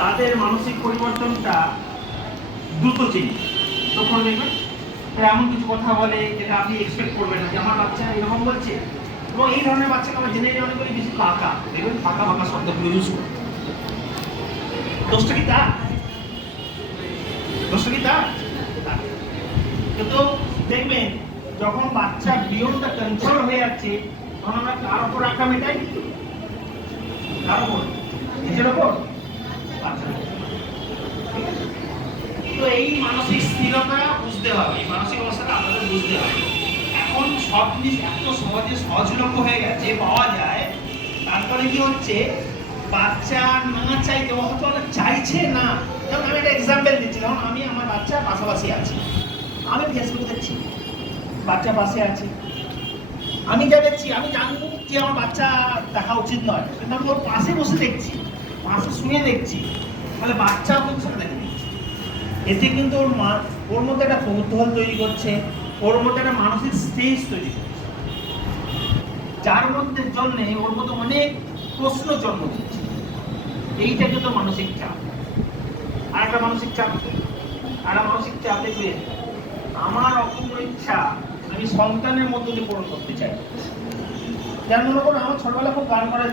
তাদের মানসিক পরিবর্তনটা দ্রুত চেঞ্জ। তখন দেখবেন এমন কিছু কথা বলে যেটা আপনি এক্সপেক্ট করবেন না যে আমার বাচ্চা এরকম বলছে। এবং এই ধরনের বাচ্চাকে আমরা জেনে অনেক করি বেশি ফাঁকা, দেখবেন ফাঁকা ফাঁকা শব্দগুলো ইউজ করে। দোষটা কি তার? দোষটা কি তার? কিন্তু দেখবেন যখন বাচ্চা বিয়ন্ডটা কন্ট্রোল হয়ে যাচ্ছে তখন আমরা কার ওপর রাখা মেটাই? কার ওপর? নিজের ওপর? বাচ্চা। তো এই মানসিক স্থিরতা বুঝতে হবে, এই মানসিক অবস্থাটা আমাদের বুঝতে হবে। এখন সব জিনিস এত সহজে সহজলভ্য হয়ে গেছে, পাওয়া যায়, তারপরে কি হচ্ছে বাচ্চা না চাইতে হয়তো চাইছে না। যেমন আমি একটা এক্সাম্পল দিচ্ছি, যেমন আমি আমার বাচ্চা পাশাপাশি আছি, আমি ফেসবুক দেখছি, বাচ্চা পাশে আছে, আমি যা দেখছি আমি জানি যে আমার বাচ্চা দেখা উচিত নয়, কিন্তু আমি ওর পাশে বসে দেখছি, পাশে শুয়ে দেখছি, তাহলে বাচ্চা কিন্তু সেটা দেখে নিচ্ছে। এতে কিন্তু ওর মধ্যে একটা কৌতূহল তৈরি করছে, ওর মধ্যে একটা মানসিক স্ট্রেস তৈরি করছে, যার মধ্যে জন্যে ওর মধ্যে অনেক প্রশ্ন জন্ম দিচ্ছে। এইটা কিন্তু মানসিক চাপ। আর একটা মানসিক চাপ, দেখবে আমার অপূর্ণ ইচ্ছা আমি সন্তানের মধ্যে দিয়ে পূরণ করতে চাই। যেমন মনে করুন আমার ছোটবেলা খুব গান করার